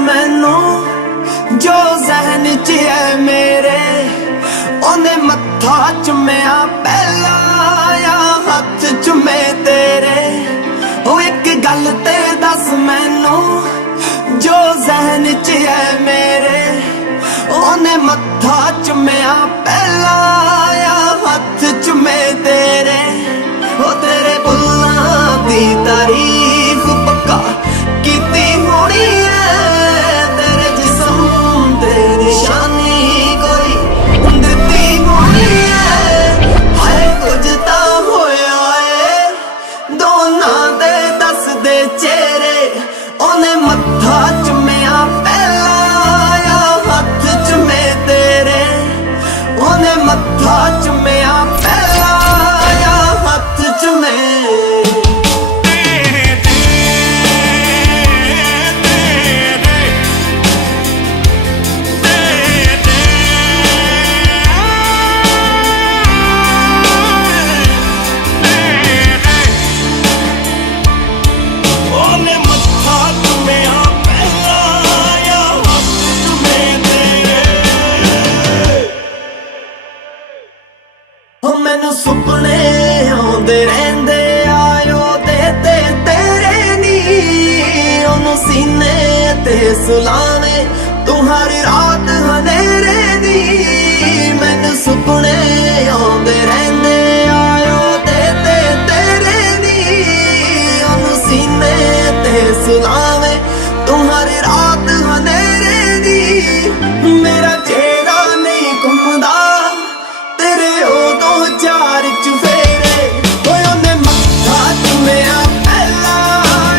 मैनू जो जहन च है मेरे, ओने मत्था चुम्या पहला या हथ चुमे तेरे। ओ एक गल ते दस मैनू जो जहन च है मेरे, ओने मत्था चुम्या पहला या हथ चुमे तेरे। ओ तेरे बुल्लां दी तारीफ पक्का कीती होनी है, तेरे जिस्म ते निशानी कोई दित्ती होनी है। हाय कुछ तां होया है दोनां दे दस दे चेहरे, ओने मत्था चुम्या पहला या हथ चुमे तेरे। ओने मत्था चुम्या पहला या हथ चुमे। मैनू सुपने आउंदे रहिंदे आयो दे तेरे नी, ओनू सीने ते सुलावे तू हर रात हनेरे दी। मैनू सुपने आउंदे रहिंदे आयो दे तेरे नी, ओनू सीने ते सुलावे तू हर रात हनेरे दी। मेरा चेहरा नहीं घुमदा तेरे उदों चार चुफेरे, ओने मत्था चुम्या पहला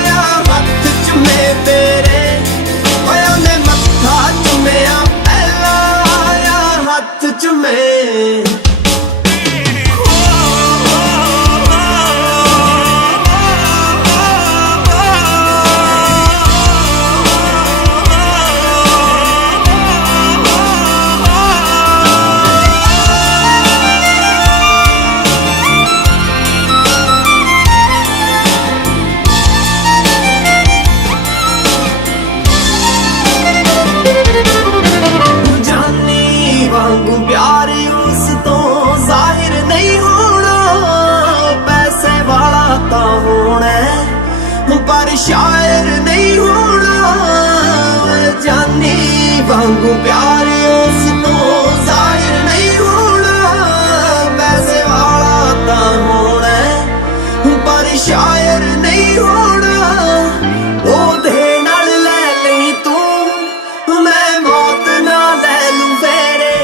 या हथ चुमे तेरे। ओने मत्था चुम्या पहला या हथ चुमे। वांगू प्यार उस तो जाहिर नहीं होना, पैसे वाला तो होना पर शायर नहीं होना। जानी वांगू प्यार उस तो जाहिर नहीं होना, पैसे वाला तो होना पर शायर नहीं होना। ओ दे नाल ले ली तू मैं मौत ना ले लूं फेरे।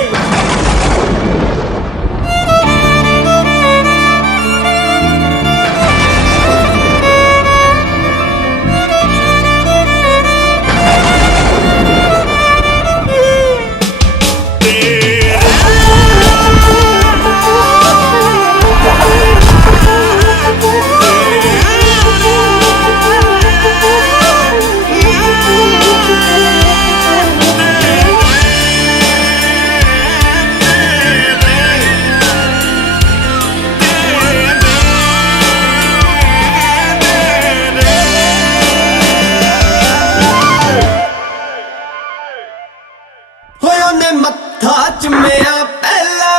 ओने मत्था चुम्या पहला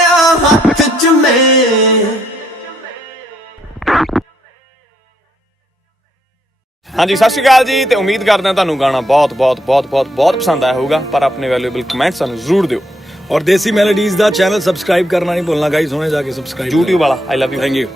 या हथ चुमे। ਹਾਂਜੀ ਸਤਿ ਸ਼੍ਰੀ ਅਕਾਲ ਜੀ ਤੇ ਉਮੀਦ ਕਰਦੇ ਹਾਂ ਤੁਹਾਨੂੰ ਗਾਣਾ ਬਹੁਤ ਪਸੰਦ ਆਇਆ ਹੋਊਗਾ, ਪਰ ਆਪਣੇ ਵੈਲਿਊਏਬਲ ਕਮੈਂਟ ਸਾਨੂੰ ਜ਼ਰੂਰ ਦਿਓ। और देसी मेलोडीज ਦਾ ਚੈਨਲ ਸਬਸਕ੍ਰਾਈਬ ਕਰਨਾ ਨਹੀਂ ਭੁੱਲਣਾ ਗਾਈਸ, ਹੁਣੇ ਜਾ ਕੇ ਸਬਸਕ੍ਰਾਈਬ YouTube ਵਾਲਾ ਆਈ ਲਵ ਯੂ। Thank you.